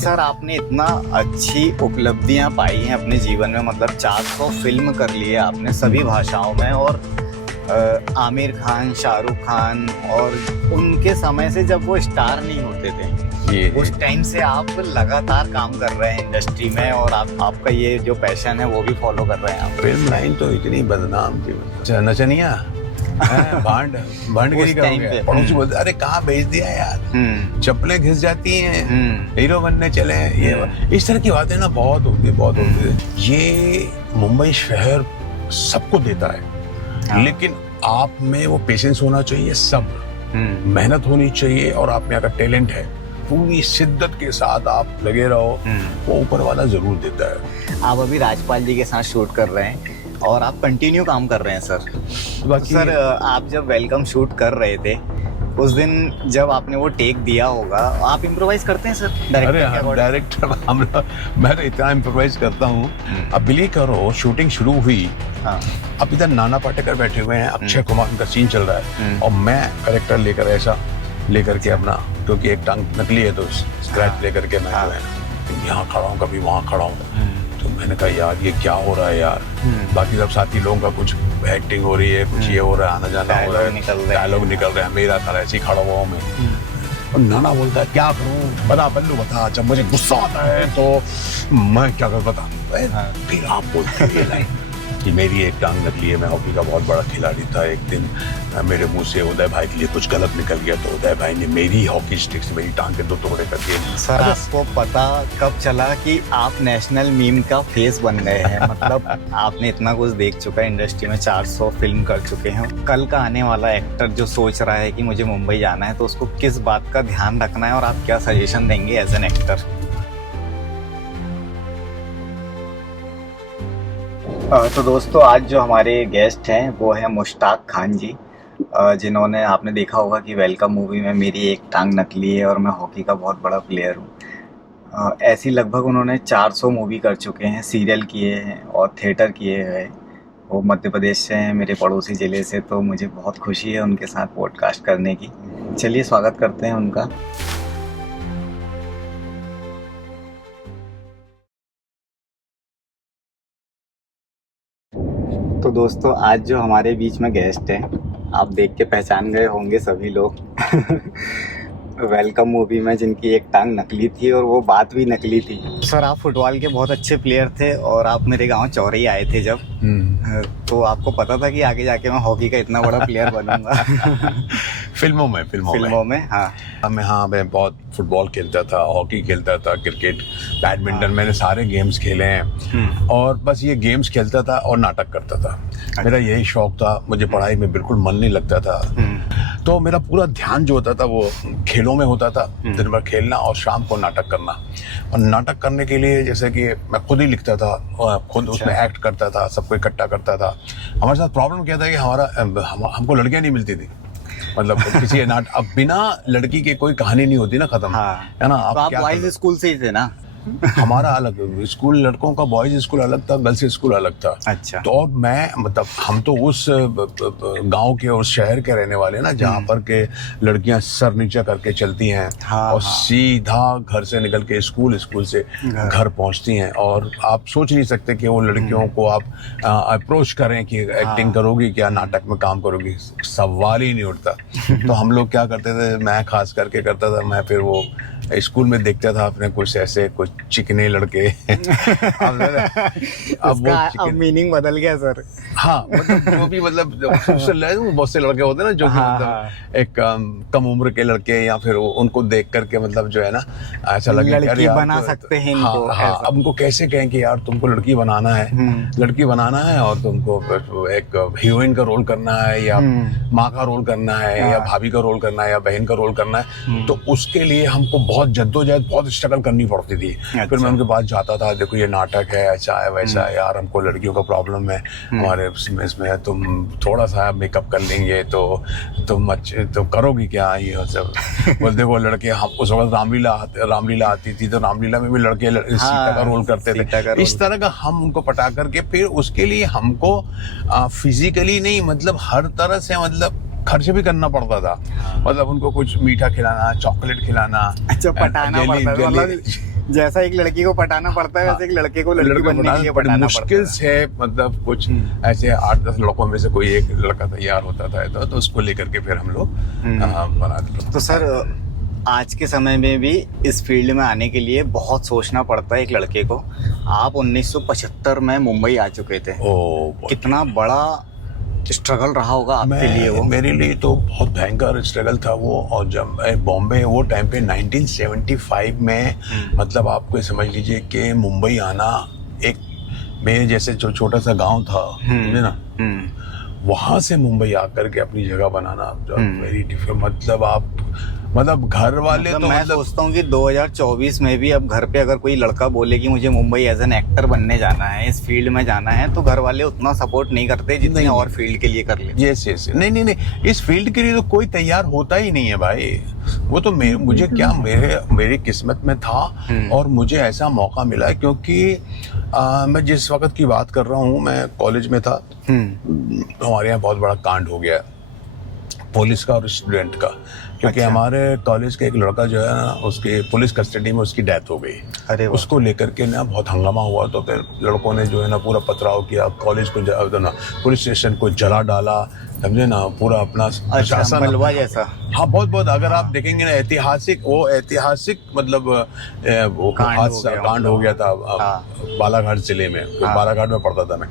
Sir आपने इतना अच्छी उपलब्धियां पाई हैं अपने जीवन में, मतलब 400 फिल्म कर लिए आपने सभी भाषाओं में, और आमिर खान, शाहरुख खान, और उनके समय से जब वो स्टार नहीं होते थे उस टाइम से आप लगातार काम कर रहे हैं इंडस्ट्री में, और आपका ये जो पैशन है वो भी फॉलो कर रहे हैं आप। फिल्म लाइन तो इतनी बदनाम थी, नचनिया भांड गिरी का हो गया। पड़ोसी बोलते अरे कहाँ भेज दिया यार, चप्पलें घिस जाती हैं, हीरो बनने चले हैं, ये इस तरह की बातें ना बहुत होती है। ये मुंबई शहर सबको देता है, लेकिन आप में वो पेशेंस होना चाहिए, सब्र, मेहनत होनी चाहिए, और आप में अगर टैलेंट है पूरी शिद्दत के साथ आप लगे रहो, वो ऊपर वाला जरूर देता है। आप अभी राजपाल जी के साथ शूट कर रहे हैं और आप कंटिन्यू काम कर रहे हैं सर। सर आप जब वेलकम शूट कर रहे थे उस दिन जब आपने वो टेक दिया होगा, आप इम्प्रोवाइज करते हैं सर? अरे डायरेक्टर मैं तो इतना इम्प्रोवाइज करता हूँ। अब बिलीव करो, शूटिंग शुरू हुई, अब इधर नाना पाटेकर बैठे हुए हैं, अक्षय कुमार उनका सीन चल रहा है, और मैं करेक्टर लेकर के अपना, क्योंकि एक टांग नकली है तो स्क्रैच लेकर के मैं यहाँ खड़ा हूँ, कभी वहाँ खड़ा हूँ। तो मैंने कहा यार ये क्या हो रहा है यार, बाकी सब साथी लोगों का कुछ एक्टिंग हो रही है, कुछ ये हो रहा है, आना जाना हो रहा है, डायलॉग निकल रहे हैं, मेरा खड़ा ऐसे ही खड़ा हुआ मैं। और नाना बोलता है क्या करूं, बता बल्लू बता। जब मुझे गुस्सा आता है तो मैं क्या कर बता, फिर आप बोलते हैं ये लाइन कि मेरी एक टांग नकली है, मैं हॉकी का बहुत बड़ा खिलाड़ी था। एक दिन मेरे मुंह से उदय भाई के लिए कुछ गलत निकल गया, तो उदय भाई ने मेरी हॉकी स्टिक से मेरी टांग के 2 टुकड़े कर दिए। सर आपको पता कब चला कि आप नेशनल मीम का फेस बन गए हैं? मतलब आपने इतना कुछ देख चुका है इंडस्ट्री में, 400 फिल्म कर चुके हैं। कल का आने वाला एक्टर जो सोच रहा है कि मुझे मुंबई जाना है, तो उसको किस बात का ध्यान रखना है और आप क्या सजेशन देंगे एज एन एक्टर? तो दोस्तों आज जो हमारे गेस्ट हैं वो है मुश्ताक खान जी, जिन्होंने, आपने देखा होगा कि वेलकम मूवी में मेरी एक टांग नकली है और मैं हॉकी का बहुत बड़ा प्लेयर हूँ। ऐसी लगभग उन्होंने 400 मूवी कर चुके हैं, सीरियल किए हैं और थिएटर किए हैं। वो मध्य प्रदेश से हैं, मेरे पड़ोसी ज़िले से, तो मुझे बहुत खुशी है उनके साथ पॉडकास्ट करने की। चलिए स्वागत करते हैं उनका। तो दोस्तों आज जो हमारे बीच में गेस्ट हैं, आप देख के पहचान गए होंगे सभी लोग। वेलकम मूवी में जिनकी एक टांग नकली थी और वो बात भी नकली थी। सर आप फुटबॉल के बहुत अच्छे प्लेयर थे और आप मेरे गांव चौरई आए थे जब, तो आपको पता था कि आगे जाके मैं हॉकी का इतना बड़ा प्लेयर बनूंगा? फिल्मों में हाँ मैं बहुत फुटबॉल खेलता था, हॉकी खेलता था, क्रिकेट, बैडमिंटन, मैंने सारे गेम्स खेले हैं। और बस ये गेम्स खेलता था और नाटक करता था। मेरा यही शौक था, मुझे पढ़ाई में बिल्कुल मन नहीं लगता था, तो मेरा पूरा ध्यान जो होता था वो खेलों में होता था। दिन भर खेलना और शाम को नाटक करना। और नाटक करने के लिए जैसे कि मैं खुद ही लिखता था, खुद उसमें एक्ट करता था, सबको इकट्ठा करता था। हमारे साथ प्रॉब्लम क्या था कि हमको लड़कियां नहीं मिलती थी। मतलब किसी अब बिना लड़की के कोई कहानी नहीं होती ना खत्म, है ना? तो आप बॉयज स्कूल से ही थे ना? हमारा अलग स्कूल, लड़कों का बॉयज स्कूल अलग था, गर्ल्स स्कूल अलग था। अच्छा। तो और मैं, मतलब हम तो उस गांव के, उस शहर के रहने वाले ना, जहाँ पर के लड़कियां सर नीचे करके चलती हैं और सीधा घर से निकल के स्कूल से घर पहुंचती हैं। और आप सोच नहीं सकते कि वो लड़कियों को आप अप्रोच करें कि एक्टिंग करोगी क्या, नाटक में काम करोगी, सवाल ही नहीं उठता। तो हम लोग क्या करते थे, मैं खास करके करता था, मैं फिर वो स्कूल में देखता था अपने कुछ ऐसे कुछ चिकने लड़के। अब मीनिंग बदल गया सर। हाँ, मतलब जो भी, मतलब बहुत से लड़के होते हैं ना जो मतलब एक कम उम्र के लड़के, या फिर उनको देख करके मतलब जो है ना ऐसा लगे लड़की बना सकते हैं इनको। अब उनको कैसे कहें कि यार तुमको लड़की बनाना है और तुमको एक हीरोइन का रोल करना है, या माँ का रोल करना है, या भाभी का रोल करना है, या बहन का रोल करना है। तो उसके लिए हमको बहुत जद्दोजहद, बहुत स्ट्रगल करनी पड़ती थी। फिर मैं उनके पास जाता था, देखो ये नाटक है, ऐसा है वैसा है, यार हमको लड़कियों का प्रॉब्लम है हमारे इसमें, तुम थोड़ा सा मेकअप कर लेंगे तो तुम अच्छे तो करोगी क्या, ये सब बोल। देखो लड़के, हम उस वक्त रामलीला आती थी, तो रामलीला में भी लड़के सीता का रोल करते थे। इस तरह का हम उनको पटा करके फिर उसके लिए हमको फिजिकली नहीं, मतलब हर तरह से, मतलब खर्च भी करना पड़ता था। मतलब उनको कुछ मीठा खिलाना, चॉकलेट खिलाना, अच्छा पटाना पड़ता था, मतलब जैसा एक लड़की को पटाना पड़ता है वैसे एक लड़के को लड़की बनने के लिए बड़ी पटाना मुश्किल पड़ता से मतलब कुछ ऐसे 8-10 लड़कों में से कोई एक लड़का तैयार होता था तो उसको लेकर के फिर हम लोग बनाते थे। तो सर आज के समय में भी इस फील्ड में आने के लिए बहुत सोचना पड़ता है एक लड़के को। आप 1975 में मुंबई आ चुके थे। कितना बड़ा स्ट्रगल रहा होगा आपके लिए वो? मेरे लिए तो बहुत भयंकर स्ट्रगल था वो। और जब मैं बॉम्बे वो टाइम पे 1975 में मतलब आपको ये समझ लीजिए कि मुंबई आना एक मेरे जैसे जो छोटा सा गांव था समझे ना, वहां से मुंबई आकर के अपनी जगह बनाना वेरी डिफिकल्ट। मतलब घर वाले तो मैं सोचता हूँ कि 2024 में भी अब घर पे अगर कोई लड़का बोले कि मुझे मुंबई एज एन एक्टर बनने जाना है, इस फील्ड में जाना है, तो घर वाले उतना सपोर्ट नहीं करते जितने और फील्ड के लिए कर लेते। यस नहीं, इस फील्ड के लिए तो कोई तैयार होता ही नहीं है भाई। वो तो मुझे क्या मेरी किस्मत में था और मुझे ऐसा मौका मिला क्योंकि मैं जिस वक्त की बात कर रहा हूँ मैं कॉलेज में था। हमारे यहाँ बहुत बड़ा कांड हो गया पुलिस का और स्टूडेंट का, क्योंकि हमारे कॉलेज का एक लड़का जो है ना उसके पुलिस कस्टडी में उसकी डेथ हो गई। अरे उसको लेकर के ना बहुत हंगामा हुआ। तो फिर लड़कों ने जो है ना पूरा पथराव किया, कॉलेज को ना पुलिस स्टेशन को जला डाला, समझे ना, पूरा अपना शासन मलबा जैसा। हाँ बहुत अगर आप देखेंगे ना ऐतिहासिक मतलब वो कांड हो गया था बालाघाट जिले में। बालाघाट में पढ़ता था मैं।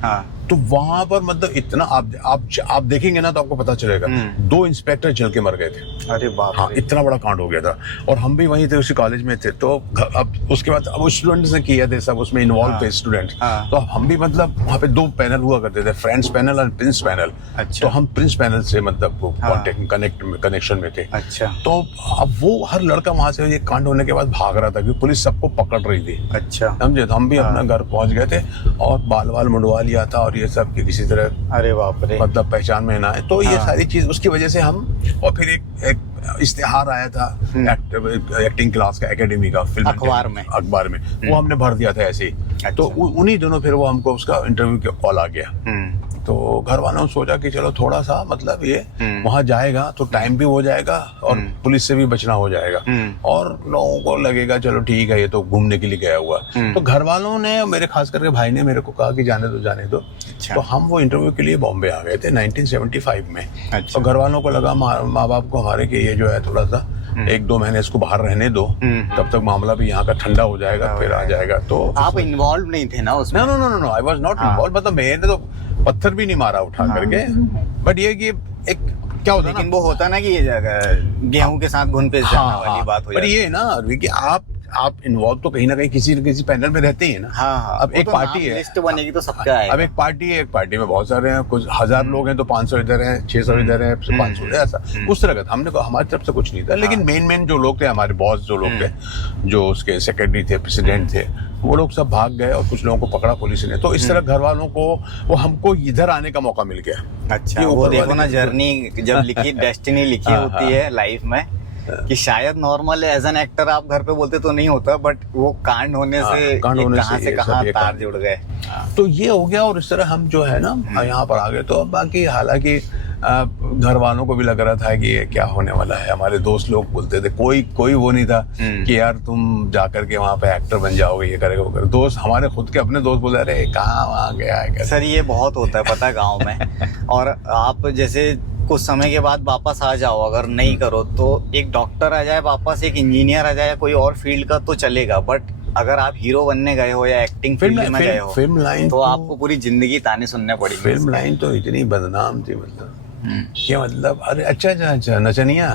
तो वहां पर मतलब इतना आप देखेंगे ना तो आपको पता चलेगा 2 इंस्पेक्टर जल के मर गए थे। अरे बाप रे। हाँ इतना बड़ा कांड हो गया था और हम भी वहीं थे उसी कॉलेज में थे। तो अब उसके बाद अब स्टूडेंट्स ने किया थे सब उसमें इन्वॉल्व थे स्टूडेंट। तो हम भी मतलब वहाँ पे 2 पैनल हुआ करते थे, फ्रेंड्स पैनल और प्रिंस पैनल। अच्छा। तो हम प्रिंस पैनल से मतलब कनेक्शन में थे। अच्छा। तो अब वो हर लड़का वहां से ये कांड होने के बाद भाग रहा था क्योंकि पुलिस सबको पकड़ रही थी। अच्छा। समझे। तो हम भी अपना घर पहुंच गए थे और बाल मुंडवा लिया था और ये सब कि किसी तरह अरे बाप रे मतलब पहचान में ना आए। तो ये सारी चीज उसकी वजह से हम और फिर एक इश्तेहार आया था एक्टिंग क्लास का एकेडमी का फिल्म अखबार में वो हमने भर दिया था ऐसे ही। अच्छा। तो उन्हीं दिनों फिर वो हमको उसका इंटरव्यू का कॉल आ गया। तो घर वालों ने सोचा कि चलो थोड़ा सा मतलब ये वहां जाएगा तो टाइम भी हो जाएगा और पुलिस से भी बचना हो जाएगा और लोगों को लगेगा चलो ठीक है ये तो घूमने के लिए गया हुआ। तो घर वालों ने मेरे खास करके भाई ने मेरे को कहा कि जाने दो। अच्छा। तो हम वो इंटरव्यू के लिए बॉम्बे आ गए थे 1975 में। अच्छा। तो घर वालों को लगा माँ बाप को हमारे कि ये जो है थोड़ा सा 1-2 महीने इसको बाहर रहने दो, तब तक मामला भी यहाँ का ठंडा हो जाएगा फिर आ जाएगा। तो आप इन्वॉल्व नहीं थे ना उसमें? No I was not involve. मतलब मैंने तो पत्थर भी नहीं मारा उठा करके। बट ये कि एक क्या होता है, लेकिन वो होता ना कि ये जगह गेहूं के साथ घुन पे जाने वाली बात हो जाती है। पर ये ना कि आप इन्वॉल्व तो कहीं ना कहीं किसी न किसी पैनल में रहते ही है ना। अब एक पार्टी है, लिस्ट बनेगी तो सबका आएगा। अब एक पार्टी है, एक पार्टी में बहुत सारे हैं, कुछ 1000 लोग हैं तो 500 इधर हैं, 600 इधर हैं, 500 ऐसा उस तरह का। हमने हमारी तरफ से कुछ नहीं था। लेकिन मेन जो लोग थे हमारे बॉस जो लोग थे, जो उसके सेक्रेटरी थे, प्रेसिडेंट थे, वो लोग सब भाग गए और कुछ लोगों को पकड़ा पुलिस ने। तो इस तरह घर वालों को वो हमको इधर आने का मौका मिल गया। अच्छा। वो देखो ना जर्नी जब लिखी डेस्टिनी लिखी होती है लाइफ में कि शायद नॉर्मल एज एन एक्टर आप घर पे बोलते तो नहीं होता, बट वो कांड होने से कहां से कहां तार जुड़ गए। तो ये हो गया और इस तरह हम जो है ना यहाँ पर आ गए। तो बाकी हालांकि घर वालों को भी लग रहा था कि ये क्या होने वाला है। हमारे दोस्त लोग बोलते थे, कोई वो नहीं था कि यार तुम जाकर के वहाँ पे एक्टर बन जाओगे, ये करेगा वो करेगा। दोस्त हमारे खुद के अपने दोस्त बोले अरे कहाँ वहाँ गया है। सर ये बहुत होता है पता गाँव में। और आप जैसे कुछ समय के बाद वापस आ जाओ, अगर नहीं करो तो एक डॉक्टर आ जाए वापस, एक इंजीनियर आ जाए, कोई और फील्ड का तो चलेगा, बट अगर आप हीरो बनने गए हो या एक्टिंग फील्ड में गए हो फिल्म लाइन तो आपको पूरी जिंदगी ताने सुनने पड़ेंगे। फिल्म लाइन तो इतनी बदनाम थी मतलब क्या मतलब। अरे अच्छा नचनिया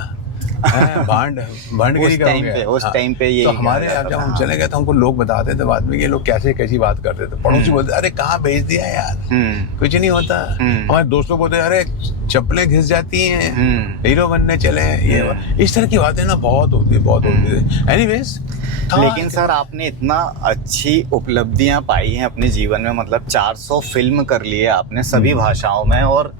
भांडगिरी का हो गया उस टाइम पे ये। तो हमारे यहाँ जब हम चले गए तो हमको लोग बताते थे बाद में ये लोग कैसी बात करते थे। पड़ोसी बोलते अरे कहाँ भेज दिया यार, कुछ नहीं होता। हमारे दोस्तों बोलते अरे चप्पलें घिस जाती हैं, हीरो बनने चले, ये इस तरह की बातें ना बहुत होती है। एनीवेज लेकिन सर आपने इतना अच्छी उपलब्धियां पाई हैं अपने जीवन में, मतलब 400 फिल्म कर लिए आपने सभी भाषाओं में। और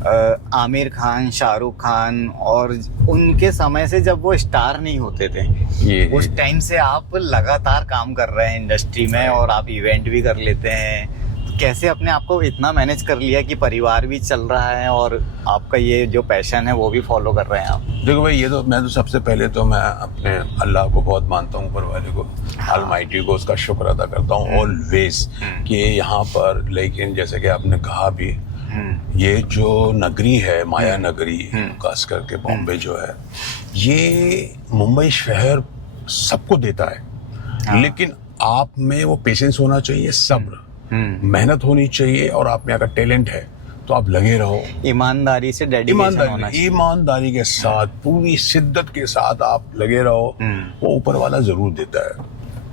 आमिर खान, शाहरुख खान, और उनके समय से जब वो स्टार नहीं होते थे उस टाइम से आप लगातार काम कर रहे हैं इंडस्ट्री में और आप इवेंट भी कर लेते हैं। कैसे अपने आप को इतना मैनेज कर लिया कि परिवार भी चल रहा है और आपका ये जो पैशन है वो भी फॉलो कर रहे हैं आप? देखो भाई, ये तो मैं तो सबसे पहले तो मैं अपने अल्लाह को बहुत मानता हूँ, ऊपर वाले को, ऑलमाइटी को, उसका शुक्र अदा करता हूँ ऑलवेज कि यहाँ पर, लेकिन जैसे कि आपने कहा भी, ये जो नगरी है, माया नगरी, खास करके बॉम्बे जो है, ये मुंबई शहर सबको देता है, लेकिन आप में वो पेशेंस होना चाहिए, सब्र, मेहनत होनी चाहिए, और आप में अगर टैलेंट है तो आप लगे रहो, ईमानदारी से, डेडिकेशन होना चाहिए, ईमानदारी के साथ, पूरी शिद्दत के साथ आप लगे रहो, वो ऊपर वाला जरूर देता है,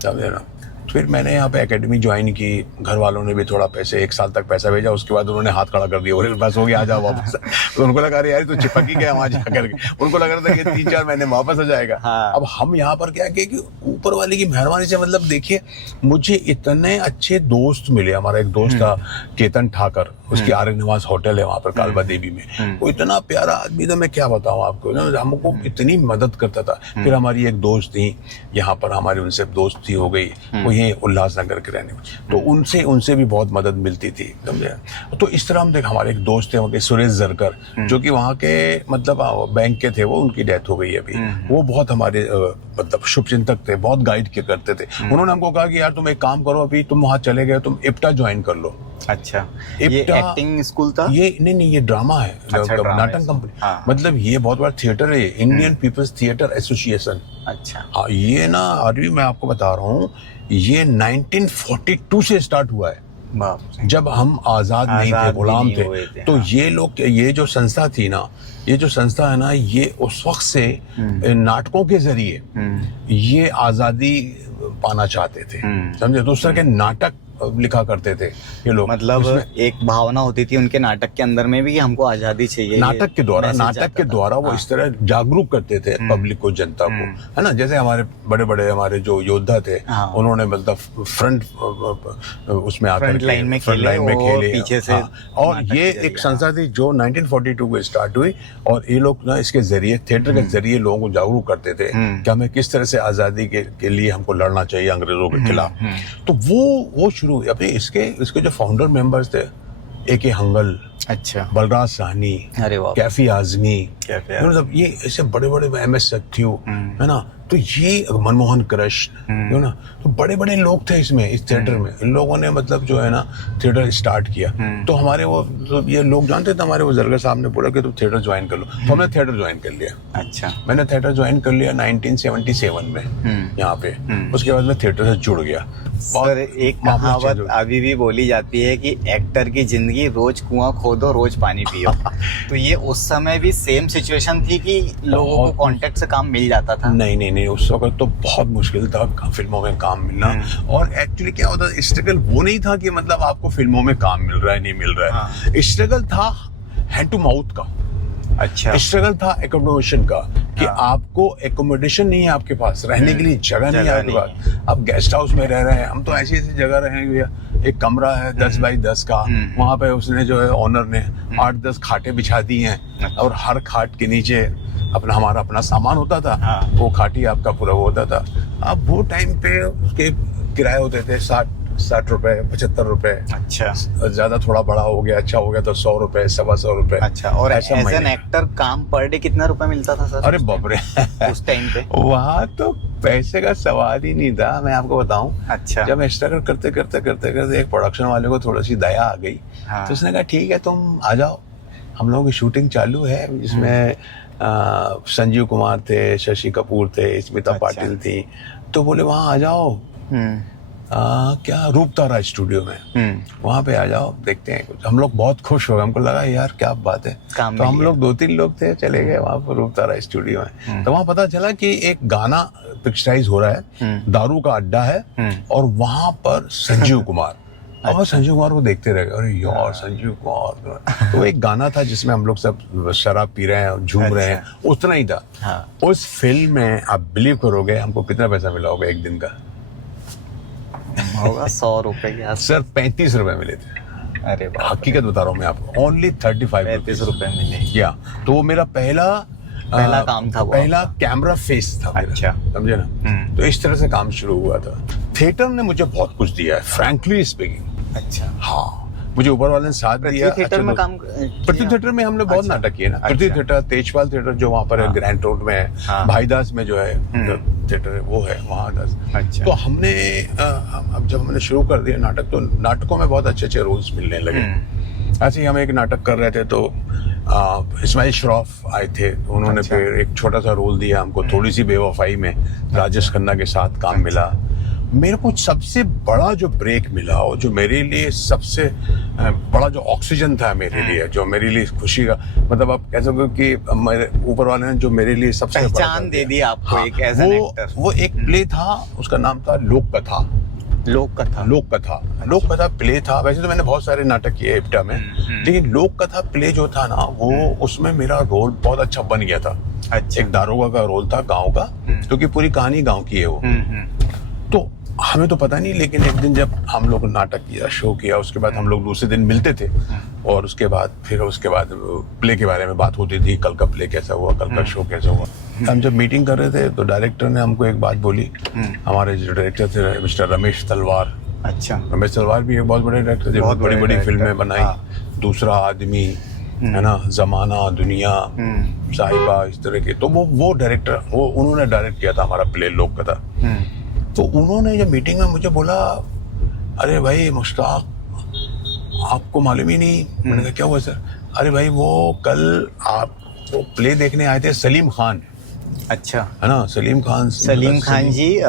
समझे ना। फिर मैंने यहाँ पे एकेडमी ज्वाइन की, घर वालों ने भी थोड़ा पैसे, 1 साल तक पैसा भेजा, उसके बाद उन्होंने हाथ खड़ा कर दिया, बोले बस हो गया, आ जाओ वापस। तो उनको लगा यार तो चिपक ही गया वहां जाकर के, उनको लग रहा था कि 3-4 महीने वापस आ जाएगा। हाँ। अब हम यहाँ पर क्या किया कि ऊपर वाले की मेहरबानी से, मतलब देखिए, मुझे इतने अच्छे दोस्त मिले। हमारा एक दोस्त था केतन ठाकर, उसकी आर्य निवास होटल है वहाँ पर कालबा देवी में, वो इतना प्यारा आदमी था, मैं क्या बताऊँ आपको ना, हमको इतनी मदद करता था। फिर हमारी एक दोस्त थी यहाँ पर, हमारी उनसे दोस्ती हो गई, वो ये उल्लासनगर के रहने, तो उनसे भी बहुत मदद मिलती थी, समझे। तो इस तरह हम देख, हमारे एक दोस्त थे वहाँ के, सुरेश जरकर, जो कि वहाँ के मतलब बैंक के थे, वो उनकी डेथ हो गई है अभी, वो बहुत हमारे मतलब शुभचिंतक थे, बहुत गाइड किया करते थे। उन्होंने हमको कहा कि यार तुम एक काम करो, अभी तुम वहाँ चले गए, तुम इप्टा ज्वाइन कर लो। अच्छा, ये एक्टिंग स्कूल था? ये नहीं, ये ड्रामा है, नाटक कंपनी। हाँ। मतलब ये बहुत बड़ा थिएटर है, इंडियन पीपल्स थिएटर एसोसिएशन। अच्छा। हाँ, ये ना अभी मैं आपको बता रहा हूँ, ये 1942 से स्टार्ट हुआ है, जब हम आजाद नहीं थे, गुलाम थे। तो ये लोग, ये जो संस्था थी ना, ये जो संस्था है ना, ये उस वक्त से नाटकों के जरिए ये आजादी पाना चाहते थे, समझे। तो उस तरह के नाटक लिखा करते थे ये लोग, मतलब एक भावना होती थी उनके नाटक के अंदर में भी कि हमको आजादी चाहिए। नाटक के द्वारा वो इस तरह जागरूक करते थे पब्लिक को, जनता को, है ना। जैसे हमारे बड़े बड़े हमारे जो योद्धा थे, उन्होंने मतलब फ्रंट उसमें आकर फ्रंट लाइन में खेले पीछे से। और ये एक संस्था थी जो 1942 में स्टार्ट हुई, और ये लोग ना इसके जरिए, थिएटर के जरिए लोगों को जागरूक करते थे कि हमें किस तरह से आजादी के लिए हमको लड़ना चाहिए अंग्रेजों के खिलाफ। तो वो शुरू हुई। अभी इसके जो फाउंडर मेंबर्स थे, A.K. हंगल, अच्छा, बलराज साहनी, अरे वाह, कैफी आजमी, मतलब ये ऐसे बड़े बड़े MS सत्यू, है ना। तो ये मनमोहन कृष्ण, जो ना, तो बड़े बड़े लोग थे इसमें, इस थिएटर में। इन लोगों ने मतलब जो है ना थिएटर स्टार्ट किया। तो हमारे वो तो ये लोग जानते थे, हमारे वो जरगर साहब ने बोला कि तुम थिएटर ज्वाइन कर लो, तो हमने थिएटर ज्वाइन कर लिया। अच्छा, मैंने थिएटर ज्वाइन कर लिया 1977 में यहाँ पे। उसके बाद मैं थिएटर से जुड़ गया। सर, एक कहावत अभी भी बोली जाती है कि एक्टर की जिंदगी रोज कुआं खोदो रोज पानी पियो। तो ये उस समय भी सेम सिचुएशन थी कि लोगों को कॉन्टेक्ट से काम मिल जाता था? नहीं, उस वक्त तो बहुत मुश्किल था फिल्मों में काम मिलना। और एक्चुअली क्या होता है, स्ट्रगल वो नहीं था कि मतलब आपको फिल्मों में काम मिल रहा है, नहीं मिल रहा है। स्ट्रगल था हैंड टू माउथ का। अच्छा, स्ट्रगल था एकोमोडेशन का, कि आपको एकोमोडेशन नहीं है आपके पास, रहने के लिए जगह नहीं है आपके पास। आप गेस्ट हाउस में रह रहे हैं, हम तो ऐसी जगह रहे हैं, एक कमरा है 10 बाई 10 का, वहां पे उसने जो है ओनर ने 8-10 खाटें बिछा दी हैं, और हर खाट के नीचे हमारा अपना सामान होता था। वो खाटी आपका पूरा होता था। अब वो टाइम पे उसके किराए होते थे 60 रुपए, 75 रुपए। अच्छा, ज्यादा थोड़ा बड़ा हो गया, अच्छा हो गया तो 100 रुपए, 125 रुपए। अच्छा, और एज एन एक्टर काम पर डे कितना रुपए मिलता था सर? अरे बाप रे, उस टाइम पे वहाँ तो पैसे का सवाल ही नहीं था, मैं आपको बताऊं। अच्छा, जब स्ट्रगल करते एक प्रोडक्शन वाले को थोड़ी सी दया आ गई। तो उसने कहा ठीक है तुम आ जाओ, हम लोगों की शूटिंग चालू है, जिसमें संजीव कुमार थे, शशि कपूर थे, स्मिता पाटिल थी। तो बोले वहाँ आ जाओ, क्या रूपतारा स्टूडियो में, वहाँ पे आ जाओ, देखते हैं कुछ। हम लोग बहुत खुश हो गए, हमको लगा यार क्या बात है। तो हम लोग 2-3 लोग थे, चले गए वहाँ पर रूपतारा स्टूडियो में। तो वहाँ पता चला कि एक गाना पिक्चराइज हो रहा है, दारू का अड्डा है, और वहाँ पर संजीव कुमार और संजीव कुमार को देखते रह गए, अरे यार संजीव कुमार। तो एक गाना था जिसमें हम लोग सब शराब पी रहे हैं, झूम रहे हैं, उतना ही था। उस फिल्म में आप बिलीव करोगे हमको कितना पैसा मिला होगा एक दिन का? होगा 100 रुपए के आसपास। सर 35 रुपए मिले थे। अरे हकीकत बता रहा हूँ मैं आपको, ओनली 35 रुपए मिले। या तो वो मेरा पहला काम था, पहला कैमरा फेस था। अच्छा, समझे ना। तो इस तरह से काम शुरू हुआ था। थिएटर ने मुझे बहुत कुछ दिया है, फ्रैंकली स्पीकिंग। अच्छा, हाँ, मुझे ऊपर वाले ने साथ दिया। पृथ्वी थिएटर में काम पृथ्वी थिएटर में हमने बहुत नाटक किए ना। पृथ्वी थिएटर, तेजपाल थिएटर जो वहाँ पर है, ग्रैंड रोड में है, भाईदास में जो है थिएटर है, वो है वहाँ। अच्छा। तो हमने अब जब हमने शुरू कर दिया नाटक, तो नाटकों में बहुत अच्छे अच्छे रोल्स मिलने लगे। ऐसे ही हम एक नाटक कर रहे थे, तो इस्माइल श्रॉफ आए थे, उन्होंने फिर एक छोटा सा रोल दिया हमको, थोड़ी सी बेवफाई में राजेश खन्ना के साथ काम मिला। मेरे को सबसे बड़ा जो ब्रेक मिला, और जो मेरे लिए सबसे बड़ा जो ऑक्सीजन था मेरे लिए, जो मेरे लिए खुशी का मतलब, आप कह सकते हो कि मेरे ऊपर वाले ने जो मेरे लिए सबसे पहचान दे दी आपको एक एज एन एक्टर। वो एक प्ले था, उसका नाम था लोक कथा। लोक कथा प्ले था। वैसे तो मैंने बहुत सारे नाटक किए इप्टा में, लेकिन लोक कथा प्ले जो था ना, वो उसमें मेरा रोल बहुत अच्छा बन गया था। अच्छा। एक दारोगा का रोल था, गांव का, क्योंकि पूरी कहानी गांव की है वो। तो हमें तो पता नहीं, लेकिन एक दिन जब हम लोग नाटक किया, शो किया, उसके बाद हम लोग दूसरे दिन मिलते थे, और उसके बाद प्ले के बारे में बात होती थी, कल का प्ले कैसा हुआ, कल का शो कैसा हुआ। हम जब मीटिंग कर रहे थे, तो डायरेक्टर ने हमको एक बात बोली। हमारे जो डायरेक्टर थे मिस्टर रमेश तलवार। अच्छा। रमेश तलवार भी एक बहुत बड़े डायरेक्टर थे, बहुत बड़ी बड़ी फिल्में बनाई। दूसरा आदमी है ना, जमाना, दुनिया, साहिबा, इस तरह के। तो वो डायरेक्टर, वो उन्होंने डायरेक्ट किया था हमारा प्ले लोक कथा। तो उन्होंने जब मीटिंग में मुझे बोला, अरे भाई मुश्ताक, आपको मालूम ही नहीं। मैंने कहा क्या हुआ सर? अरे भाई वो कल आप वो प्ले देखने आए थे, सलीम खान। अच्छा। है ना, सलीम खान जी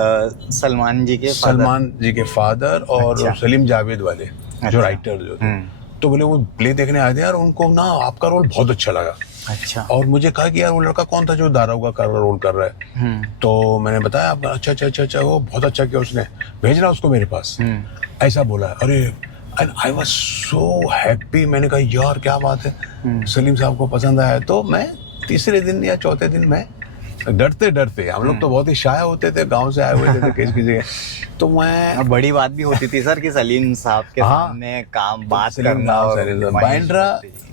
सलमान जी के फादर और सलीम जावेद वाले जो राइटर जो थे। तो बोले वो प्ले देखने आए थे यार, उनको ना आपका रोल बहुत अच्छा लगा। अच्छा। और मुझे कहा कि यार वो लड़का कौन था जो दारोगा का रोल कर रहा है? तो मैंने बताया, अच्छा, वो बहुत अच्छा किया उसने, भेजना उसको मेरे पास, ऐसा बोला। अरे and I was so happy. मैंने कहा यार क्या बात है, सलीम साहब को पसंद आया। तो मैं तीसरे दिन या चौथे दिन में डरते, हम लोग तो बहुत ही शाय होते थे, गांव से आए हुए थे किसी जगह, तो मैं, बड़ी बात भी होती थी सर कि सलीम साहब के सामने काम बात करना।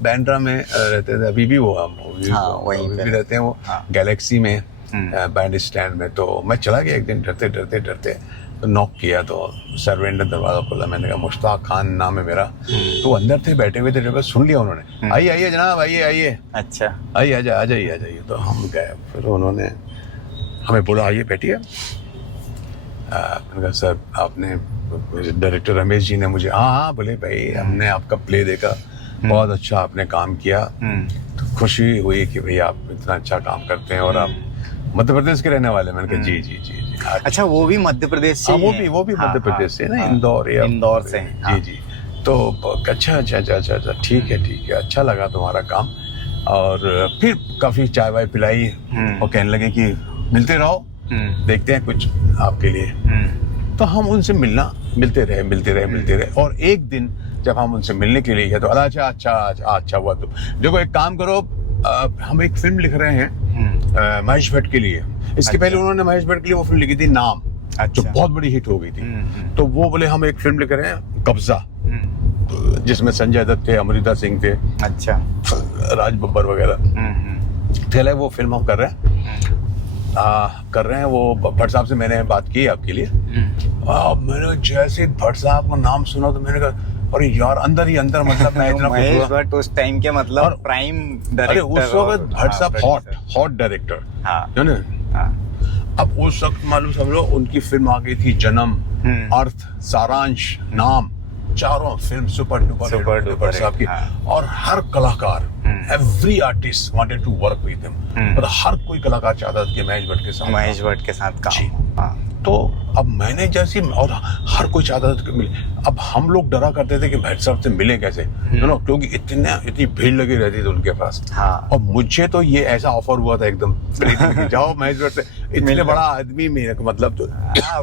बैंड्रा में रहते थे, अभी भी वो वहीं पे रहते हैं, वो गैलेक्सी में बैंड स्टैंड में। तो मैं चला गया एक दिन डरते, तो नॉक किया, तो सर्वेंट ने दरवाजा खोला। मैंने कहा मुश्ताक खान नाम है मेरा। तो अंदर थे, बैठे हुए थे, सुन लिया उन्होंने, आइए जनाब, आइए। अच्छा। आइए, आ जाइए। तो हम गए, फिर उन्होंने हमें बोला आइए बैठिए। मैंने कहा सर आपने, डायरेक्टर रमेश जी ने मुझे, हाँ बोले भाई हमने आपका प्ले देखा, बहुत अच्छा आपने काम किया, तो खुशी हुई कि भाई आप इतना अच्छा काम करते हैं, और आप मध्य प्रदेश के रहने वाले। मैंने कहा जी। अच्छा, वो भी मध्य प्रदेश से? वो भी मध्य प्रदेश से ना, इंदौर से। जी। तो अच्छा, ठीक है, अच्छा लगा तुम्हारा काम। और फिर काफी चाय वाय पिलाई, और कहने लगे कि मिलते रहो, देखते हैं कुछ आपके लिए। तो हम उनसे मिलते रहे। और एक दिन जब हम उनसे मिलने के लिए गए, तो अच्छा हुआ। तो देखो एक काम करो, हम एक फिल्म लिख रहे हैं महेश भट्ट के लिए। इसके पहले उन्होंने महेश भट्ट के लिए वो फिल्म लिखी थी नाम, जो बहुत बड़ी हिट हो गई थी। तो वो बोले हम एक फिल्म लिख रहे हैं कब्जा, जिसमें संजय दत्त थे, अमृता सिंह थे, अच्छा, राज बब्बर वगैरह। चले वो फिल्म हम कर रहे हैं। वो भट्ट साहब से मैंने बात की आपके लिए। मैंने जैसे भट्ट साहब का नाम सुना, तो मैंने कहा अरे यार, अंदर ही अंदर, मतलब मैं इतना महेश भट्ट उस टाइम के मतलब प्राइम डायरेक्टर। अरे उस वक्त भट्ट साहब हॉट डायरेक्टर, है ना। अब उस वक्त मालूम समझ लो, उनकी फिल्म आ गई थी जन्म, अर्थ, सारांश, नाम, चारों फिल्म सुपर डुपर साहब की। और हर कलाकार, every artist wanted to work with him, मतलब हर कोई कलाकार चाहता था कि महेश भट्ट के साथ काम। तो अब मैंने जैसी, और हर कोई चाहता था कि मिले। अब हम लोग डरा करते थे कि भट्ट साहब से मिले कैसे, क्योंकि इतनी भीड़ लगी रहती थी उनके पास। और मुझे तो ये ऐसा ऑफर हुआ था एकदम, जाओ महेश भट्ट से, इतने बड़ा आदमी, मेरे मतलब तो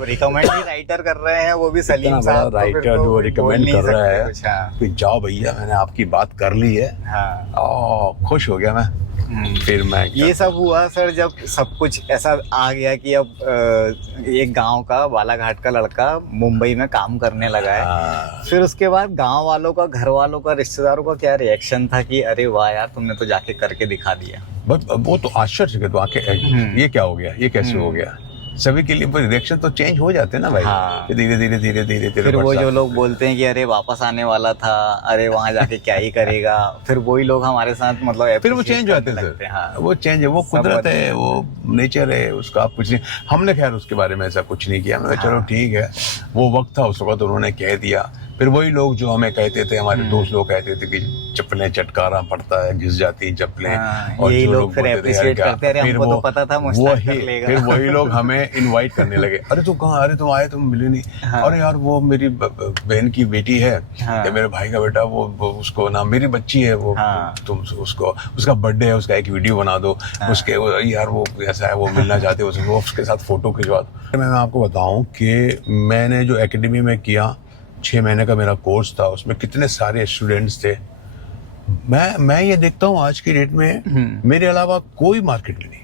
रिकमेंड राइटर कर रहे हैं, वो भी सलीम साहब राइटर जो रिकमेंड कर रहा है कि जाओ भैया, मैंने आपकी बात कर ली है। खुश हो गया मैं। फिर मैं, ये सब हुआ सर जब सब कुछ ऐसा आ गया कि अब एक गांव का, बालाघाट का लड़का मुंबई में काम करने लगा है। फिर उसके बाद गांव वालों का, घर वालों का, रिश्तेदारों का क्या रिएक्शन था कि अरे वाह यार, तुमने तो जाके करके दिखा दिया? बट वो तो आश्चर्य के, तो आके ये क्या हो गया, ये कैसे हो गया? सभी के लिए रिएक्शन तो चेंज हो जाते हैं ना भाई। हाँ। धीरे धीरे धीरे धीरे धीरे फिर वो बढ़ता जो है। लोग बोलते हैं कि अरे वापस आने वाला था, अरे वहां जाके क्या ही करेगा, फिर वही लोग हमारे साथ मतलब फिर वो appreciate चेंज हो जाते करने हैं लगते सर। हैं। हाँ। वो चेंज है, वो सब कुदरत होते है, वो नेचर है, उसका आप कुछ नहीं। हमने खैर उसके बारे में ऐसा कुछ नहीं किया, हमने कहा, चलो ठीक है, वो वक्त था, उस वक्त उन्होंने कह दिया। फिर वही लोग जो हमें कहते थे, हमारे दोस्त लोग कहते थे कि चप्पलें चटकारा पड़ता है, घिस जाती हैं चप्पलें। हाँ, और यही जो लोग फिर बोलते थे, यार appreciate क्या, करते हैं, अरे फिर हमको तो वो- पता था मुश्ताक कर वही लेगा। फिर वही लोग हमें इनवाइट करने लगे, अरे तू कहाँ, अरे तुम आए, तुम मिले नहीं। हाँ। अरे यार वो मेरी बहन की बेटी है, हाँ। या मेरे भाई का बेटा, वो उसको ना, मेरी बच्ची है वो, हाँ। तुम उसको, उसका बर्थडे है, उसका एक वीडियो बना दो, उसके यार वो ऐसा है, वो मिलना चाहते हो, वो उसके साथ फोटो खिंचवा दो। मैं आपको बताऊं कि मैंने जो एकेडमी में किया, 6 महीने का मेरा कोर्स था, उसमें कितने सारे स्टूडेंट्स थे। मैं ये देखता हूँ आज की डेट में मेरे अलावा कोई मार्केट में नहीं।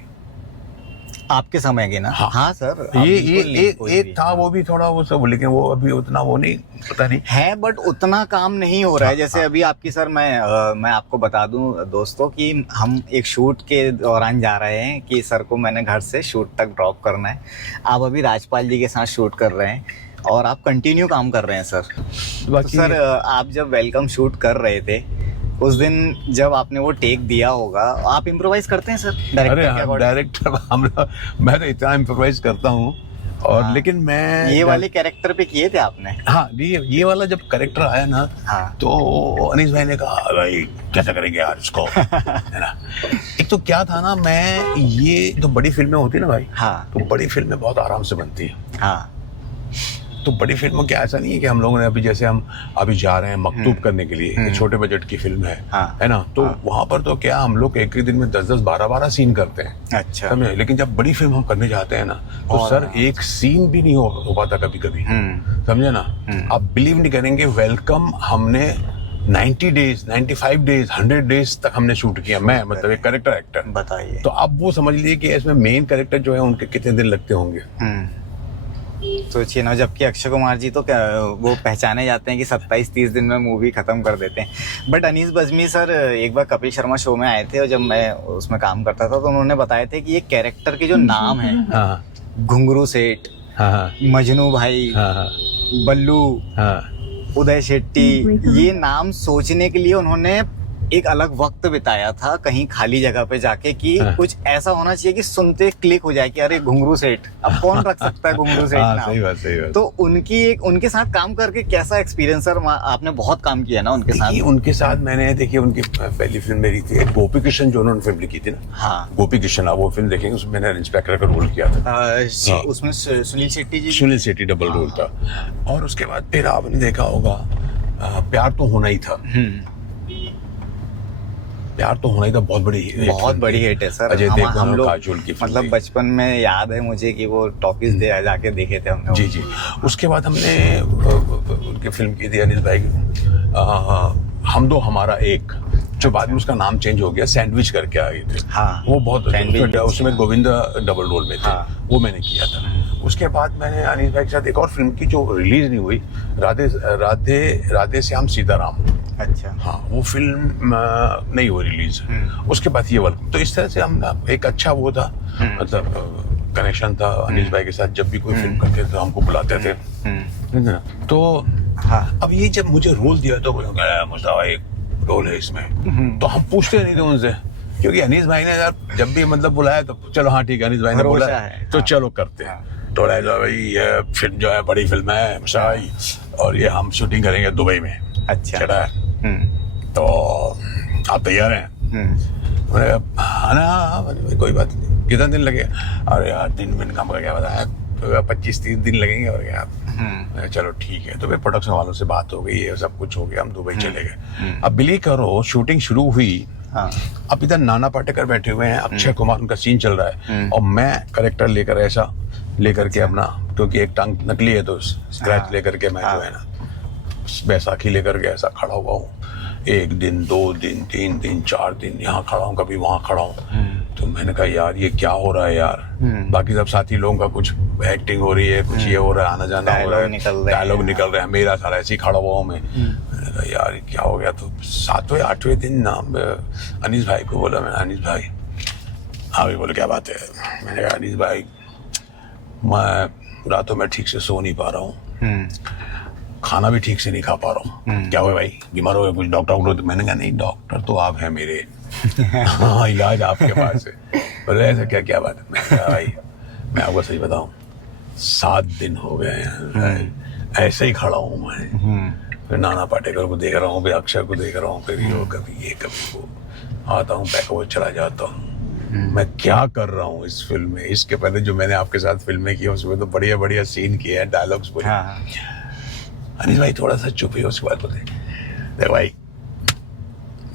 आपके समय के ना। हाँ। हाँ सर, ये एक था, वो भी थोड़ा वो सब, लेकिन वो अभी उतना वो नहीं, पता नहीं है, बट उतना काम नहीं हो रहा है। हाँ, जैसे हाँ। अभी आपकी सर, मैं आपको बता दूं दोस्तों कि हम एक शूट के दौरान जा रहे हैं कि सर को मैंने घर से शूट तक ड्रॉप करना है। आप अभी राजपाल जी के साथ शूट कर रहे हैं और आप कंटिन्यू काम कर रहे हैं सर। तो बाकी सर आप जब वेलकम शूट कर रहे थे उस दिन, जब आपने वो टेक दिया होगा, आप इम्प्रोवाइज करते हैं सर अरे डायरेक्टर के हाँ, अकॉर्डिंग? डायरेक्टर मैं तो इतना इम्प्रोवाइज करता हूँ। और हाँ। लेकिन मैं ये वाले कैरेक्टर पे किए थे आपने? हाँ, ये वाला जब करेक्टर आया ना, हाँ। तो अनीस भाई ने कहा, भाई कैसा करेंगे यार इसको, है ना। एक तो क्या था ना, मैं ये जो बड़ी फिल्में होती है ना भाई, हाँ। तो बड़ी फिल्में बहुत आराम से बनती है। हाँ। तो बड़ी फिल्मों क्या ऐसा नहीं है कि हम लोगों ने अभी, जैसे हम अभी जा रहे हैं मकतूब करने के लिए, ये छोटे बजट की फिल्म है, हाँ। है ना। तो हाँ। वहां पर तो क्या हम लोग एक ही दिन में 10-10, 12-12 सीन करते हैं, अच्छा। समझे। लेकिन जब बड़ी फिल्म हम करने जाते हैं ना, तो और सर एक सीन भी नहीं हो पाता कभी कभी, समझे ना। आप बिलीव नहीं करेंगे, वेलकम हमने 90 डेज, 95 डेज, 100 डेज तक हमने शूट किया, मैं मतलब एक कैरेक्टर एक्टर। बताइए। तो अब वो समझ लीजिए कि इसमें मेन कैरेक्टर जो है उनके कितने दिन लगते होंगे। सोचिए ना, जबकि अक्षय कुमार जी तो वो पहचाने जाते हैं कि 27-30 दिन में मूवी खत्म कर देते हैं। बट अनीस बज्मी सर एक बार कपिल शर्मा शो में आए थे और जब मैं उसमें काम करता था तो उन्होंने बताए थे कि ये कैरेक्टर के जो नाम है, हाँ घुंगरू सेठ, हाँ मजनू भाई, हाँ हाँ बल्लू, हाँ। उदय शेट्टी, ये नाम सोचने के लिए उन्होंने एक अलग वक्त बिताया था कहीं खाली जगह पे जाके कि हाँ। कुछ ऐसा होना चाहिए कि सुनते क्लिक हो जाए कि अरे घुंगरू सेठ, अब कौन रख सकता है घुंगरू सेठ हाँ, नाम। सही बात, सही बात। तो उनके साथ काम करके कैसा एक्सपीरियंस सर? आपने बहुत काम किया ना उनके साथ। देखिए, उनके साथ मैंने, देखिए उनकी पहली फिल्म मेरी थी गोपी किशन, जो उन्होंने फिल्म लिखी थी ना। हाँ। गोपी किशन, आप वो फिल्म देखेंगे, उसमें मैंने इंस्पेक्टर का रोल किया था। उसमें सुनील शेट्टी जी। सुनील शेट्टी डबल रोल था। और उसके बाद फिर आपने देखा होगा प्यार तो होना ही था। प्यार तो होना ही था, बहुत बड़ी हिट है सर। अजय देवगन हम और लोग काजोल की फिल्म मतलब थी। बचपन में याद है मुझे कि वो टॉकीज दे जाके देखे थे हमने। जी जी। उसके बाद हमने उनकी फिल्म की थी अनिल भाई की, हम दो हमारा एक, जो बाद में उसका नाम चेंज हो गया, सैंडविच करके आ गए थे। हाँ। वो बहुत, उसमें गोविंदा डबल रोल में थे। हाँ। वो मैंने किया था। उसके बाद मैंने अनिल भाई के साथ एक और फिल्म की जो रिलीज नहीं हुई, राधे श्याम सीताराम। अच्छा। हाँ, वो फिल्म नहीं हुई रिलीज। उसके बाद ये वाला, तो इस तरह से हम एक अच्छा वो था, मतलब कनेक्शन था अनिल भाई के साथ। जब भी कोई फिल्म करते थे तो हमको बुलाते थे, तो हाँ। अब ये जब मुझे रोल दिया तो मुझे एक रोल है इसमें, तो हम पूछते नहीं थे उनसे, क्योंकि अनीस भाई ने यार जब भी मतलब बुलाया तो चलो हाँ ठीक है, अनीस भाई ने भरोसा बोला है। तो हाँ। चलो करते हैं। तो भाई ये फिल्म जो है बड़ी फिल्म है शाही, और ये हम शूटिंग करेंगे दुबई में। अच्छा। चला है, तो आप तैयार हैं? मैंने कहा हाँ ना, हाँ, भाई कोई बात नहीं। कितना दिन लगे? अरे यार 3 दिन काम का क्या बताया, 25-30 दिन लगेंगे। और क्या आप, चलो ठीक है। तो फिर प्रोडक्शन वालों से बात हो गई, ये सब कुछ हो गया, हम दुबई चले गए। अब बिलीव करो, शूटिंग शुरू हुई। हाँ। अब इधर नाना पाटेकर बैठे हुए हैं, अक्षय कुमार उनका सीन चल रहा है, और मैं करेक्टर लेकर ऐसा लेकर के अपना, क्योंकि एक टांग नकली है तो स्क्रैच लेकर के मैं जो है ना बैसाखी लेकर के ऐसा खड़ा हुआ हूँ। 1 दिन, 2 दिन, 3 दिन, 4 दिन यहाँ खड़ा हूँ, कभी वहाँ खड़ा हूँ। तो मैंने कहा यार ये क्या हो रहा है यार। बाकी सब साथी लोगों का कुछ एक्टिंग हो रही है, कुछ ये हो रहा है, आना जाना हो रहा है, डायलॉग निकल रहे हैं, मेरा सारा ऐसे ही खड़ा हुआ हूँ मैं। मैंने कहा यार ये क्या हो गया। तो 7वें 8वें दिन ना अनीस भाई को बोला, मैंने अनीस भाई, हाँ भाई बोले क्या बात है। मैंने कहा अनीस भाई मैं रातों में ठीक से सो नहीं पा रहा हूँ, खाना भी ठीक से नहीं खा पा रहा हूँ। क्या हुआ भाई, बीमार हो गए कुछ? डॉक्टर तो मैंने कहा नहीं डॉक्टर तो आप हैं मेरे। हाँ इलाज आपके पास है। बोले ऐसा क्या, क्या बात है? मैं कहा भाई मैं आपको सही बताऊं, 7 दिन हो गए हैं ऐसे ही खड़ा हूँ मैं। फिर नाना पाटेकर को देख रहा हूँ, फिर अक्षय को देख रहा हूँ, फिर ये कभी ये कभी वो, आता हूँ बैकवर्ड चला जाता हूँ। मैं क्या कर रहा हूँ इस फिल्म में? इसके पहले जो मैंने आपके साथ फिल्में की उसमें तो बढ़िया बढ़िया सीन किए हैं, डायलॉग्स बोले। अनिल भाई थोड़ा सा चुप ही, उसके बाद बोले देख भाई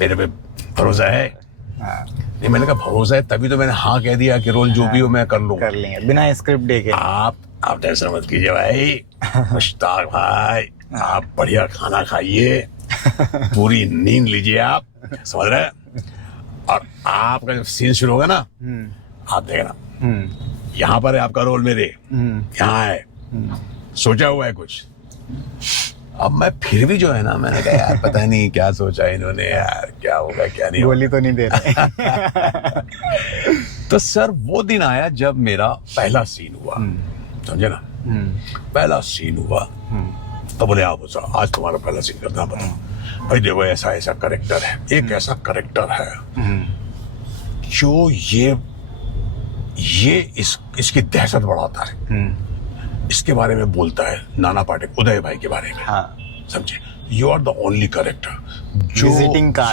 मेरे पे भरोसा है। नहीं मैंने कहा भरोसा है तभी तो मैंने हाँ कह दिया कि रोल जो भी हो मैं कर लूँ, कर लेंगे बिना स्क्रिप्ट देखे। आप टेंशन मत कीजिए भाई, मुश्ताक भाई आप बढ़िया खाना खाइए, पूरी नींद लीजिए आप, समझ रहे हैं? और आपका जब सीन शुरू होगा ना आप देखना यहाँ पर है आपका रोल, मेरे यहाँ है, सोचा हुआ है कुछ। अब मैं फिर भी जो है ना मैंने कहा यार पता नहीं क्या सोचा इन्होंने यार, क्या होगा क्या नहीं गोली तो नहीं दे रहे। तो सर वो दिन आया जब मेरा पहला सीन हुआ, समझे ना? पहला सीन हुआ तो बोले आप आज तुम्हारा पहला सीन करना बताओ। भाई देखो ऐसा ऐसा करेक्टर है, एक ऐसा करेक्टर है जो ये इसकी दहशत बढ़ाता है, इसके बारे में बोलता है नाना पाटेकर, उदय भाई के बारे में। हाँ। समझे, you are the only character जो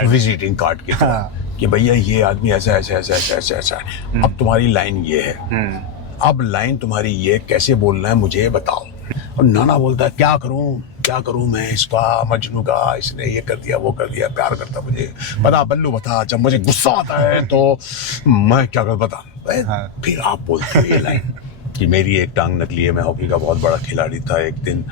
विजिटिंग कार्ड की तरह कि भैया ये आदमी ऐसा ऐसा ऐसा ऐसा ऐसा ऐसा है, अब तुम्हारी लाइन ये है, अब लाइन तुम्हारी ये कैसे बोलना है मुझे बताओ। और नाना बोलता है क्या करूं मैं इसका, मजनू का, इसने ये कर दिया वो कर दिया, प्यार करता मुझे, बता बल्लू बता, जब मुझे गुस्सा आता है तो मैं क्या कर बता। फिर आप बोलते हो ये लाइन कि मेरी एक टांग नकली है, मैं हॉकी का बहुत बड़ा खिलाड़ी था, एक दिन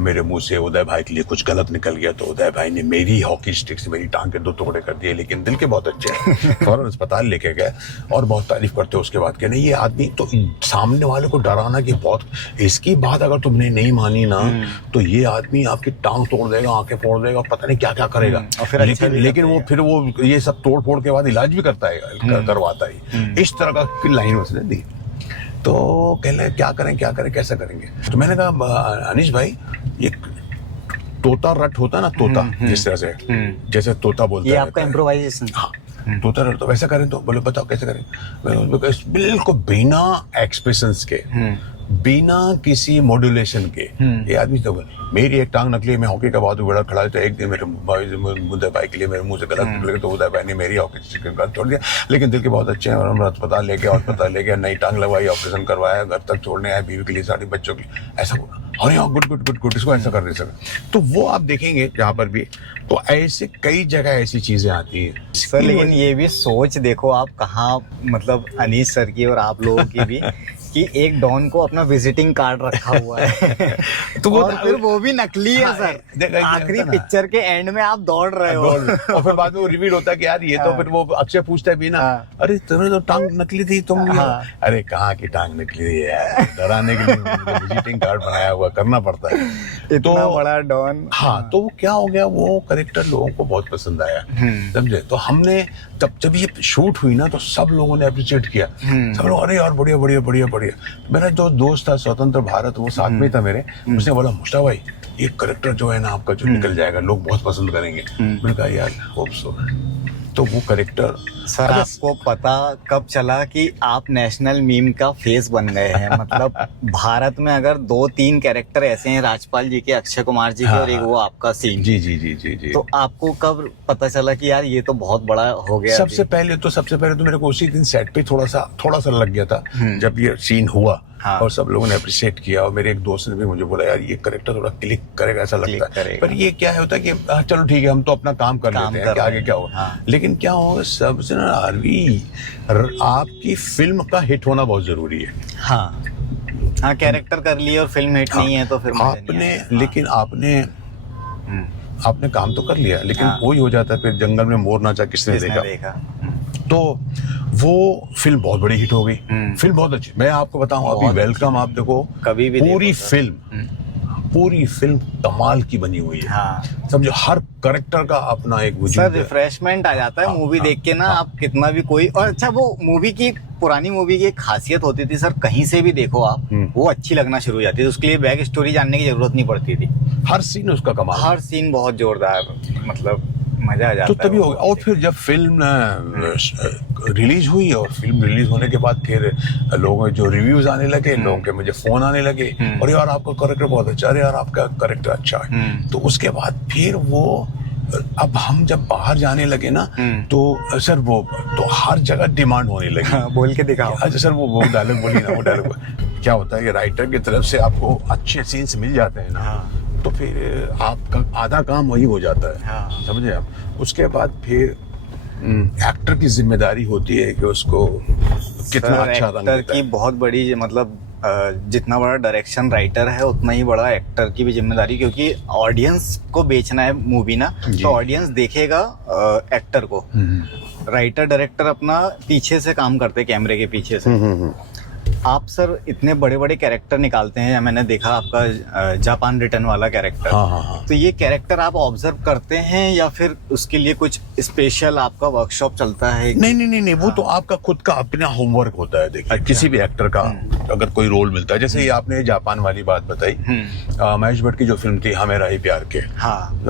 मेरे मुंह से उदय भाई के लिए कुछ गलत निकल गया तो उदय भाई ने मेरी हॉकी स्टिक से मेरी टांग के 2 टुकड़े कर दिए, लेकिन दिल के बहुत अच्छे हैं, फौरन अस्पताल लेके गए और बहुत तारीफ करते उसके बाद कहने ये आदमी तो सामने वाले को डराना कि बहुत, इसकी बात अगर तुमने नहीं मानी ना तो ये आदमी आपकी टांग तोड़ देगा, आंखें फोड़ देगा, पता नहीं क्या क्या करेगा। लेकिन वो फिर वो ये सब तोड़ फोड़ के बाद इलाज भी करता है, करवाता है। इस तरह का लाइन उसने दी। तो कहने क्या करें कैसा करेंगे? तो मैंने कहा अनिश भाई ये तोता रट होता है ना, तोता जिस तरह से जैसे तोता बोलता है, ये आपका इम्प्रोवाइजेशन। हाँ, तोता रट तो वैसा करें। तो बोले बताओ कैसे करें? बिल्कुल बिना एक्सप्रेशंस के, बिना किसी मॉड्यूलेशन के ये आदमी तो मेरी एक टांग नकली, मैं हॉकी का बहुत बड़ा खिलाड़ी था, एक दिन मेरे उदय भाई के लिए मेरे मुंह से गलत निकल गया तो उदय भाई ने मेरी हॉकी छोड़ दिया, लेकिन दिल के बहुत अच्छे हैं और हम अस्पताल लेके नई टांग लगवाई, ऑपरेशन करवाया, घर तक छोड़ने आए, बीवी के लिए, सारी बच्चों के लिए, ऐसा बोला। और यहाँ गुड इसको ऐसा कर नहीं सकते। तो वो आप देखेंगे जहाँ पर भी, तो ऐसे कई जगह ऐसी चीजें आती हैं सर। लेकिन ये भी सोच देखो आप कहाँ, मतलब अनीश सर की और आप लोगों की भी, कि एक डॉन को अपना विजिटिंग कार्ड रखा हुआ है तो और फिर वो भी नकली है। हाँ, सर आखिरी पिक्चर के एंड में आप दौड़ रहे हो और फिर बाद में वो रिवील होता है कि यार ये तो, फिर वो अक्षय पूछता है भी ना, अरे तुम्हें तो टांग नकली थी तुम। अरे कहाँ की टांग नकली थी यार, डराने के लिए विजिटिंग कार्ड बनाया हुआ, करना पड़ता है इतना बड़ा डॉन। हाँ, तो क्या हो गया, वो कैरेक्टर लोगों को बहुत पसंद आया, समझे? तो हमने जब ये शूट हुई ना तो सब लोगों ने अप्रिशिएट किया, सब लोग अरे यार बढ़िया बढ़िया बढ़िया बढ़िया। मेरा जो दोस्त था स्वतंत्र भारत, वो साथ में था मेरे, उसने बोला मुश्ताक भाई ये कैरेक्टर जो है ना आपका जो निकल जाएगा, लोग बहुत पसंद करेंगे। मैंने कहा यार होप सो। तो वो कैरेक्टर सर आपको पता कब चला कि आप नेशनल मीम का फेस बन गए हैं? मतलब भारत में अगर 2-3 कैरेक्टर ऐसे हैं, राजपाल जी के, अक्षय कुमार जी के, और एक वो आपका सीन। जी। तो आपको कब पता चला कि यार ये तो बहुत बड़ा हो गया? सबसे पहले तो मेरे को उसी दिन सेट पे थोड़ा सा लग गया था जब ये सीन हुआ। हाँ। और सब लोगों ने अप्रिशिएट किया, और मेरे एक दोस्त ने भी मुझे बोला यार ये कैरेक्टर थोड़ा क्लिक करेगा ऐसा लगता है। पर ये क्या होता है कि चलो ठीक है हम तो अपना काम कर लेते हैं, आगे क्या होगा। हाँ। लेकिन क्या होगा सबसे ना आपकी फिल्म का हिट होना बहुत जरूरी है। हाँ, कैरेक्टर कर लिए और फिल्म हिट नहीं है तो फिर आपने, लेकिन आपने काम तो कर लिया, लेकिन वही हो जाता है फिर जंगल में मोर नाचा किसने देखा। तो वो फिल्म बहुत बड़ी हिट हो गई, फिल्म बहुत अच्छी। मैं आपको बताऊं अभी वेलकम, आप देखो कभी भी पूरी फिल्म कमाल की बनी हुई है। हाँ। समझो हर कैरेक्टर का अपना एक वजूद है। सर रिफ्रेशमेंट आ जाता है मूवी देख के ना। आप कितना भी कोई, और अच्छा वो मूवी की पुरानी मूवी की एक खासियत होती थी सर, कहीं से भी देखो आप वो अच्छी लगना शुरू हो जाती थी, उसके लिए बैक स्टोरी जानने की जरूरत नहीं पड़ती थी। हर सीन उसका कमाल, हर सीन बहुत जोरदार, मतलब मजा आ जाता तो है तभी वो। हो गया। और फिर जब फिल्म रिलीज हुई और फिल्म रिलीज होने के बाद फिर लोगों के जो रिव्यूज आने लगे, लोगों के मुझे फोन आने लगे, और यार आपका कैरेक्टर बहुत अच्छा, अरे यार आपका कैरेक्टर अच्छा है। तो उसके बाद फिर वो अब हम जब बाहर जाने लगे ना, तो सर वो तो हर जगह डिमांड होने लगी। हाँ, बोल के दिखाओ। अच्छा सर वो डायलॉग बोली ना, वो डायलॉग क्या होता है कि राइटर की तरफ से आपको अच्छे सीन्स मिल जाते हैं ना, तो फिर आपका आधा काम वही हो जाता है। समझे आप? उसके बाद फिर एक्टर की जिम्मेदारी होती है कि उसको कितना अच्छा रंग एक्टर देता की है। बहुत बड़ी मतलब जितना बड़ा डायरेक्शन राइटर है उतना ही बड़ा एक्टर की भी जिम्मेदारी, क्योंकि ऑडियंस को बेचना है मूवी ना, तो ऑडियंस देखेगा एक्टर को। राइटर डायरेक्टर अपना पीछे से काम करते, कैमरे के पीछे से। आप सर इतने बड़े बड़े कैरेक्टर निकालते हैं, मैंने देखा आपका जापान रिटर्न वाला कैरेक्टर। हाँ। तो ये कैरेक्टर आप ऑब्जर्व करते हैं या फिर उसके लिए कुछ स्पेशल आपका वर्कशॉप चलता है? नहीं, वो तो आपका खुद का अपना होमवर्क होता है। देखिए किसी भी एक्टर का अगर कोई रोल मिलता है, जैसे ये आपने जापान वाली बात बताई, महेश भट्ट की जो फिल्म थी हमें राही प्यार के,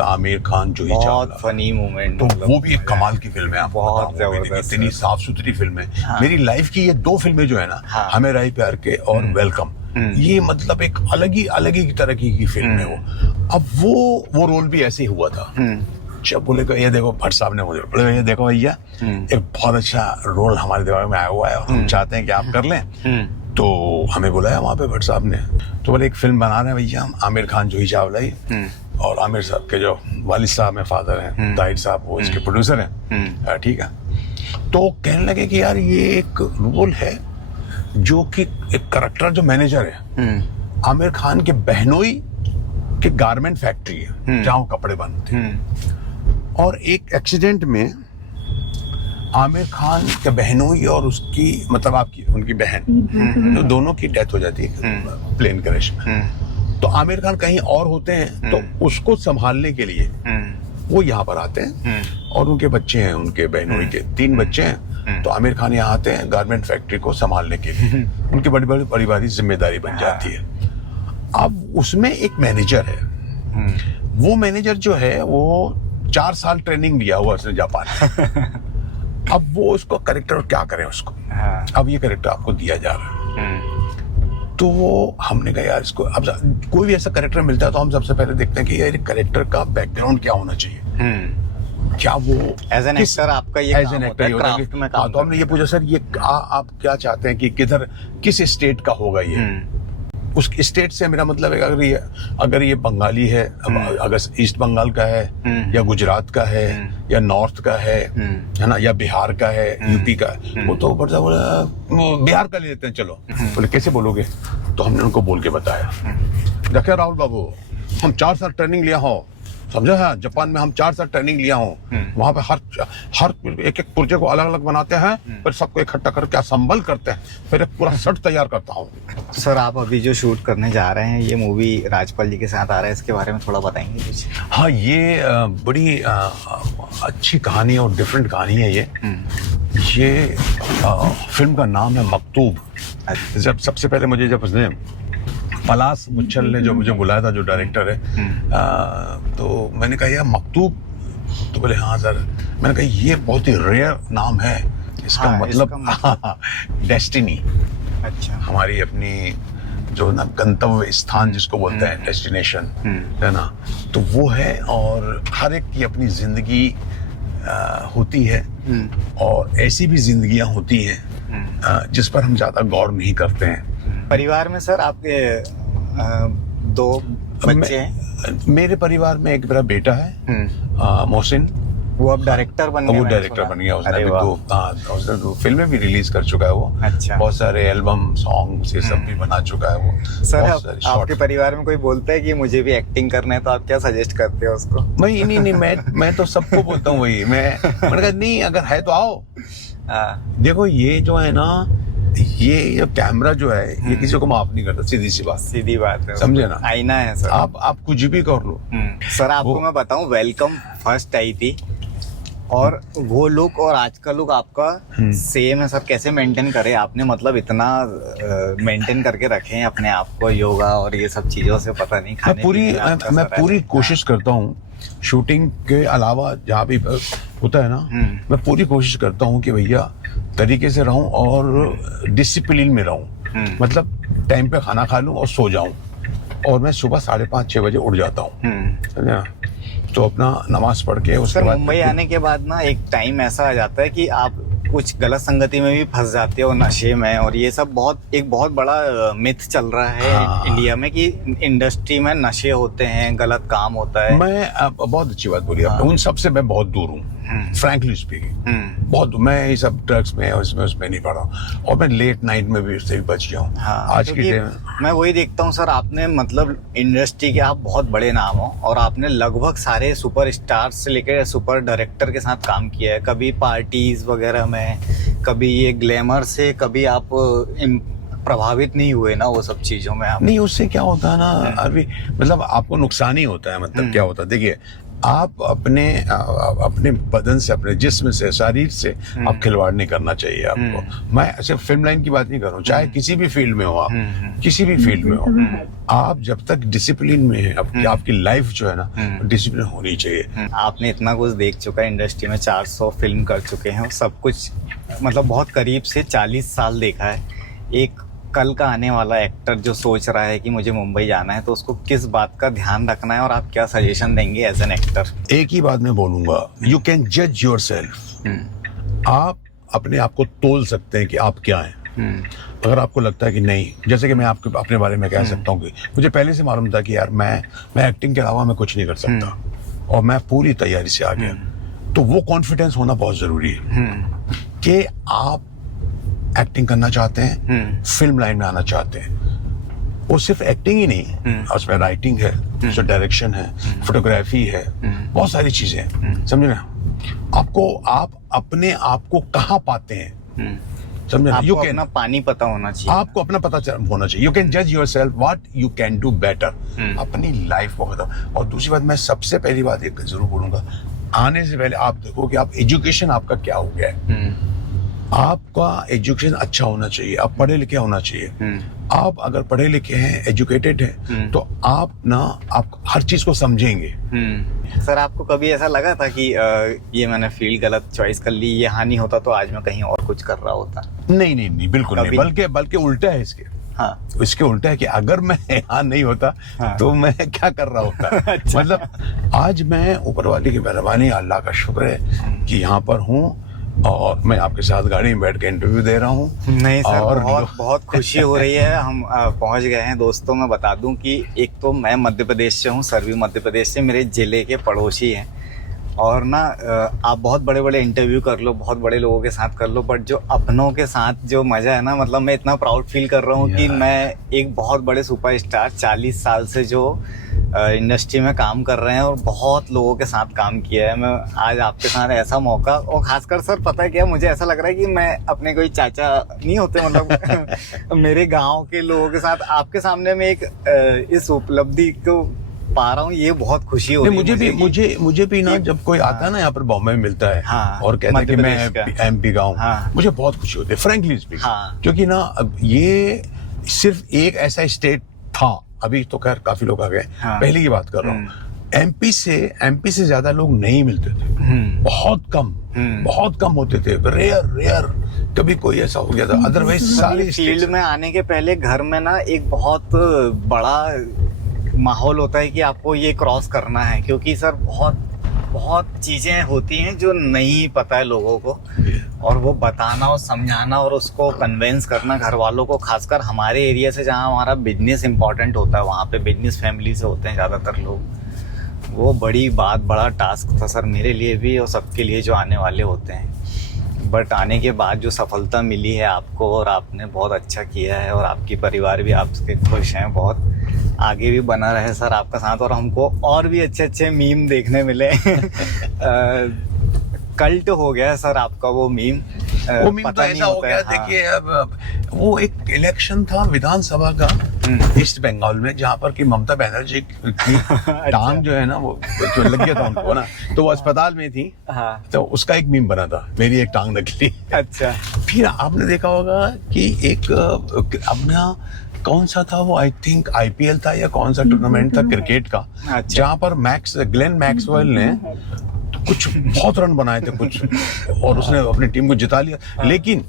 आमिर खान, जूही चावला, बहुत फनी मोमेंट, तो वो भी एक कमाल की फिल्म है। आपको बहुत बताऊं, जबरदस्त, इतनी साफ सुथरी फिल्म है। मेरी लाइफ की ये 2 फिल्में जो है ना, हमें राही प्यार के और वेलकम, ये मतलब एक अलग ही तरह की फिल्म है वो। अब वो रोल भी ऐसे ही हुआ था। जब बोले ये देखो भट्ट साहब ने मुझे बोले, ये देखो भैया एक बहुत अच्छा रोल हमारे दिमाग में आया हुआ है और हम चाहते हैं कि आप कर लें। तो हमें बुलाया वहाँ पे भट्ट साहब ने, तो बोले एक फिल्म बना रहे हैं भैया हम, आमिर खान, जूही चावला ही, और आमिर साहब के जो वालिद साहब में फादर हैं, ताहिर साहब, वो इसके प्रोड्यूसर हैं। ठीक है, तो कहने लगे कि यार ये एक रोल है जो कि एक करेक्टर जो मैनेजर है, आमिर खान के बहनोई के गारमेंट फैक्ट्री है जहाँ वो कपड़े बनते हैं, और एक एक्सीडेंट में आमिर खान के बहनोई और उसकी मतलब उनकी बहन, तो दोनों की डेथ हो जाती है प्लेन क्रैश में। तो आमिर खान कहीं और होते हैं, तो उसको संभालने के लिए वो यहाँ पर आते हैं, और उनके बच्चे हैं, उनके बहनोई के 3 बच्चे हैं। तो आमिर खान यहाँ आते हैं गारमेंट फैक्ट्री को संभालने के लिए, उनकी बड़ी बड़ी पारिवारिक जिम्मेदारी बन जाती है। अब उसमें एक मैनेजर है, वो मैनेजर जो है वो 4 साल ट्रेनिंग लिया हुआ उसने जापान में। अब वो उसको कैरेक्टर क्या करें उसको, अब ये कैरेक्टर आपको दिया जा रहा है। तो हमने कहा यार इसको, अब कोई भी ऐसा कैरेक्टर मिलता है तो हम सबसे पहले देखते हैं कि यार कैरेक्टर का बैकग्राउंड क्या होना चाहिए, क्या वो एज एन एक्टर आपका ये एज एन एक्टर क्राफ्ट में काम। तो हमने ये पूछा सर ये आप क्या चाहते हैं कि किस स्टेट का होगा ये, उस स्टेट से मेरा मतलब है अगर ये बंगाली है, अगर ईस्ट बंगाल का है या गुजरात का है या नॉर्थ का है ना, या बिहार का है, यूपी का है, वो तो बोला बिहार का ले लेते हैं चलो। बोले कैसे बोलोगे? तो हमने उनको बोल के बताया, देखिए राहुल बाबू, हम 4 साल ट्रेनिंग लिया हो, समझा है, जापान में हम 4 साल ट्रेनिंग लिया हूँ, वहां पे हर एक पुर्जे को अलग अलग बनाते हैं, फिर सबको इकट्ठा करके असेंबल करते हैं, फिर एक पूरा सेट तैयार करता हूँ। सर आप अभी जो शूट करने जा रहे हैं, ये मूवी राजपाल जी के साथ आ रहा है, इसके बारे में थोड़ा बताएंगे कुछ? हाँ, ये बड़ी अच्छी कहानी और डिफरेंट कहानी है ये फिल्म का नाम है मकतूब। जब सबसे पहले मुझे जब उसने पलाश मुच्छल ने जो मुझे बुलाया था, जो डायरेक्टर है, तो मैंने कहा यार मकतूब, तो बोले हाँ सर। मैंने कहा ये बहुत ही रेयर नाम है, इसका मतलब डेस्टिनी। अच्छा, हमारी अपनी जो ना गंतव्य स्थान जिसको बोलते हैं, डेस्टिनेशन है ना, तो वो है। और हर एक की अपनी जिंदगी होती है, और ऐसी भी जिंदगियां होती हैं जिस पर हम ज्यादा गौर नहीं करते हैं। परिवार में सर आपके 2 बच्चे हैं? मेरे परिवार में एक मेरा बेटा है मोहसिन, वो अब डायरेक्टर बन गया? वो डायरेक्टर बन गया, उसने भी 2 फिल्में भी रिलीज कर चुका है वो। अच्छा। बहुत सारे एल्बम सॉन्ग ये सब भी बना चुका है वो। सर आपके परिवार में कोई बोलता है कि मुझे भी एक्टिंग करना है, तो आप क्या सजेस्ट करते हो उसको? नहीं, मैं तो सबको बोलता हूँ वही, मैंने कहा नहीं अगर है तो आओ। देखो ये जो है ना, ये कैमरा जो है ये किसी को माफ नहीं करता, सीधी बात है, समझे ना, आईना है सर। आप कुछ भी कर लो। सर आपको मैं बताऊं, वेलकम फर्स्ट आई थी, और वो लुक और आज का लुक आपका सेम है सर। कैसे मेंटेन करे आपने, मतलब इतना मेंटेन करके रखे हैं अपने आप को, योगा और ये सब चीजों से पता नहीं। मैं पूरी कोशिश करता हूँ शूटिंग के अलावा जहाँ भी होता है ना, मैं पूरी कोशिश करता हूँ कि भैया तरीके से रहूं और डिसिप्लिन में रहूं। मतलब टाइम पे खाना खा लूं और सो जाऊं, और मैं सुबह 5:30-6 बजे उठ जाता हूँ, समझा। तो अपना नमाज पढ़ के उसके बाद मुंबई आने के बाद ना एक टाइम ऐसा आ जाता है कि आप कुछ गलत संगति में भी फंस जाते हो, नशे में, और ये सब एक बहुत बड़ा मिथ चल रहा है इंडिया में कि इंडस्ट्री में नशे होते हैं, गलत काम होता है। बहुत अच्छी बात बोली आपने। उन सब से मैं बहुत दूर हूँ, फ्रैंकली स्पीकिंग। बहुत, मैं ये सब ड्रग्स में और उसमें नहीं पड़ा, और मैं लेट नाइट में भी उससे भी बच गया हूँ। आज की डे मैं वही देखता हूँ सर, आपने मतलब इंडस्ट्री के आप बहुत बड़े नाम हो, और आपने लगभग सारे सुपर स्टार्स से लेकर सुपर डायरेक्टर के साथ काम किया है। कभी पार्टीज वगैरह में, कभी ये ग्लैमर से, कभी आप प्रभावित नहीं हुए ना वो सब चीजों में? आप नहीं, उससे क्या होता है ना अभी, मतलब आपको नुकसान ही होता है। मतलब क्या होता है, देखिए आप अपने बदन से, अपने जिस्म से, शरीर से आप खिलवाड़ नहीं करना चाहिए आपको। मैं सिर्फ फिल्म लाइन की बात नहीं कर रहा हूँ, चाहे किसी भी फील्ड में हो आप, किसी भी फील्ड में हो, आप जब तक डिसिप्लिन में है, आपकी लाइफ जो है ना डिसिप्लिन होनी चाहिए। आपने इतना कुछ देख चुका है इंडस्ट्री में, 400 फिल्म कर चुके हैं, सब कुछ मतलब बहुत करीब से 40 साल देखा है। एक कल का आने वाला एक्टर जो सोच रहा है कि मुझे मुंबई जाना है, तो उसको किस बात का ध्यान रखना है, और आप क्या सजेशन देंगे एज एन एक्टर? एक ही बात मैं बोलूंगा, यू कैन जज योरसेल्फ। आप अपने आप को तोल सकते हैं कि आप क्या हैं। अगर आपको लगता है कि नहीं, जैसे कि मैं आपको अपने बारे में कह सकता हूँ कि मुझे पहले से मालूम था कि यार मैं एक्टिंग के अलावा मैं कुछ नहीं कर सकता, और मैं पूरी तैयारी से आ गया, तो वो कॉन्फिडेंस होना बहुत जरूरी है कि आप एक्टिंग करना चाहते हैं, फिल्म लाइन में आना चाहते हैं। वो सिर्फ एक्टिंग ही नहीं, उसमें राइटिंग है, उसमें डायरेक्शन है, फोटोग्राफी है, बहुत सारी चीजें हैं, समझे ना। आप अपने आप को कहाँ पाते हैं, समझे ना। आपको अपना पानी पता होना चाहिए, आपको अपना पता होना चाहिए। यू कैन जज yourself what you can do better, अपनी लाइफ को खत्म। और दूसरी बात, मैं सबसे पहली बात एक जरूर बोलूंगा, आने से पहले आप देखो कि आप एजुकेशन आपका क्या हो गया है। आपका एजुकेशन अच्छा होना चाहिए, आप पढ़े लिखे होना चाहिए। आप अगर पढ़े लिखे हैं, एजुकेटेड हैं, तो आप हर चीज को समझेंगे। सर आपको कभी ऐसा लगा था कि ये मैंने फील्ड गलत चॉइस कर ली, ये हानि होता तो आज मैं कहीं और कुछ कर रहा होता? नहीं, बिल्कुल नहीं, बल्कि उल्टा है इसके। हाँ, इसके उल्टा है कि अगर मैं यहाँ नहीं होता तो मैं क्या कर रहा होता। अच्छा। मतलब आज मैं ऊपर वाले की मेहरबानी, अल्लाह का शुक्र है कि यहाँ पर हूँ, और मैं आपके साथ गाड़ी में बैठ के इंटरव्यू दे रहा हूँ। नहीं सर, और बहुत खुशी हो रही है। हम पहुंच गए हैं। दोस्तों मैं बता दूं कि एक तो मैं मध्य प्रदेश से हूँ, सरवी मध्य प्रदेश से, मेरे जिले के पड़ोसी हैं, और ना आप बहुत बड़े बड़े इंटरव्यू कर लो, बहुत बड़े लोगों के साथ कर लो, बट जो अपनों के साथ जो मजा है ना, मतलब मैं इतना प्राउड फील कर रहा हूँ कि मैं एक बहुत बड़े सुपरस्टार 40 साल से जो इंडस्ट्री में काम कर रहे हैं और बहुत लोगों के साथ काम किया है, मैं आज आपके साथ ऐसा मौका, और खासकर सर पता है क्या, मुझे ऐसा लग रहा है कि मैं अपने कोई चाचा नहीं होते, मतलब मेरे गांव के लोगों के साथ आपके सामने में एक इस उपलब्धि को पा रहा हूँ, ये बहुत खुशी हो रही है। मुझे भी ना, जब कोई आता है ना यहाँ पर बॉम्बे में मिलता है और कहता है कि मैं एमपी का हूँ, मुझे बहुत खुशी होती है, फ्रैंकली स्पीकिंग। क्योंकि ना अब ये सिर्फ एक ऐसा स्टेट था, अभी तो खैर काफी लोग आ गए, पहले की बात कर रहा हूँ। एमपी से ज्यादा लोग नहीं मिलते थे, बहुत कम होते थे, रेयर कभी कोई ऐसा हो गया था। अदरवाइज सारी फील्ड में आने के पहले घर में ना एक बहुत बड़ा माहौल होता है कि आपको ये क्रॉस करना है, क्योंकि सर बहुत चीजें होती हैं जो नहीं पता है लोगों को, और वो बताना और समझाना और उसको कन्वेंस करना घर वालों को, खासकर हमारे एरिया से जहाँ हमारा बिजनेस इंपॉर्टेंट होता है, वहाँ पे बिजनेस फैमिली से होते हैं ज़्यादातर लोग। वो बड़ा टास्क था सर मेरे लिए भी और सबके लिए जो आने वाले होते हैं। बट आने के बाद जो सफलता मिली है आपको, और आपने बहुत अच्छा किया है, और आपकी परिवार भी आपके खुश हैं, बहुत आगे भी बना रहे सर आपका साथ, और हमको और भी अच्छे मीम देखने मिले। कल्ट हो गया सर आपका वो मीम तो ऐसा हो गया। देखिए अब वो एक इलेक्शन था विधानसभा का, ईस्ट बंगाल में, जहाँ पर कि ममता बनर्जी की टांग जो है ना वो जो लग गया था उनको ना, तो वो अस्पताल में थी। हाँ। तो उसका एक मीम बना था, मेरी एक टांग नकली। अच्छा। फिर आपने देखा होगा कि एक अपना कौन सा था वो, आई थिंक आईपीएल था या कौन सा टूर्नामेंट था क्रिकेट का, अच्छा। जहाँ पर ग्लेन मैक्सवेल ने कुछ बहुत रन बनाए थे कुछ, और उसने अपनी टीम को जिता लिया। लेकिन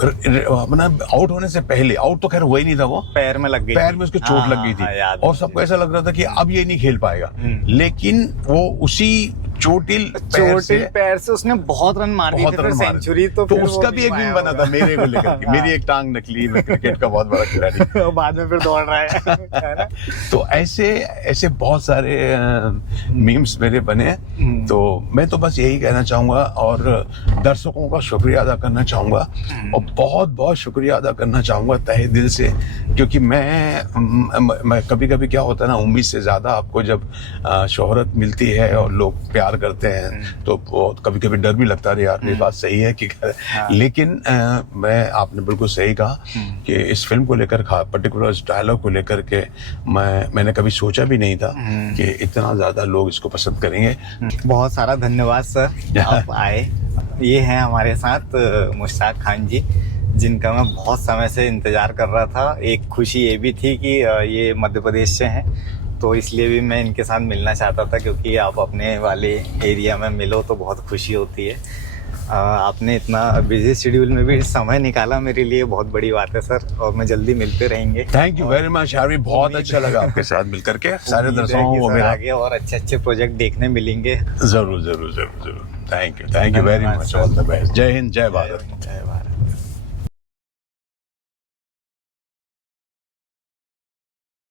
अपना आउट होने से पहले, आउट तो खैर हुआ ही नहीं था, वो पैर में लग गई, पैर में उसको चोट लग गई थी, और सबको ऐसा लग रहा था कि अब ये नहीं खेल पाएगा। लेकिन वो उसी चोटिल पैर से उसने बहुत रन मार दिए थे, सेंचुरी। तो उसका भी एक मीम बना था मेरे को लेकर के, मेरी एक टांग नकली, मैं क्रिकेट का बहुत बड़ा खिलाड़ी। बाद में फिर दौड़ रहा है। तो ऐसे बहुत सारे मीम्स मेरे बने। तो मैं तो बस यही कहना चाहूंगा और दर्शकों का शुक्रिया अदा करना चाहूंगा, और बहुत बहुत शुक्रिया अदा करना चाहूंगा तहे दिल से, क्योंकि मैं कभी कभी क्या होता है ना, उम्मीद से ज्यादा आपको जब शोहरत मिलती है और लोग प्यार करते हैं तो कभी कभी डर भी लगता है, यार ये बात सही है कि लेकिन मैं आपने बिल्कुल सही कहा कि इस फिल्म को लेकर, पर्टिकुलर इस डायलॉग को लेकर के मैंने कभी सोचा भी नहीं था कि इतना ज्यादा लोग इसको पसंद करेंगे। बहुत सारा धन्यवाद सर, आप आए। ये हैं हमारे साथ मुश्ताक खान जी, जिनका मैं बहुत समय से इंतजार कर रहा था। एक खुशी ये भी थी कि ये मध्य प्रदेश से हैं, तो इसलिए भी मैं इनके साथ मिलना चाहता था, क्योंकि आप अपने वाले एरिया में मिलो तो बहुत खुशी होती है। आपने इतना बिजी शेड्यूल में भी समय निकाला मेरे लिए, बहुत बड़ी बात है सर, और मैं जल्दी मिलते रहेंगे। थैंक यू वेरी मच यार, बहुत अच्छा लगा आपके साथ मिलकर के। सारे दर्शकों को मेरा आगे और अच्छे प्रोजेक्ट देखने मिलेंगे। जरूर जरूर जरूर जरूर। Thank you very much, all the best. जय हिंद, जय भारत। जय भारत।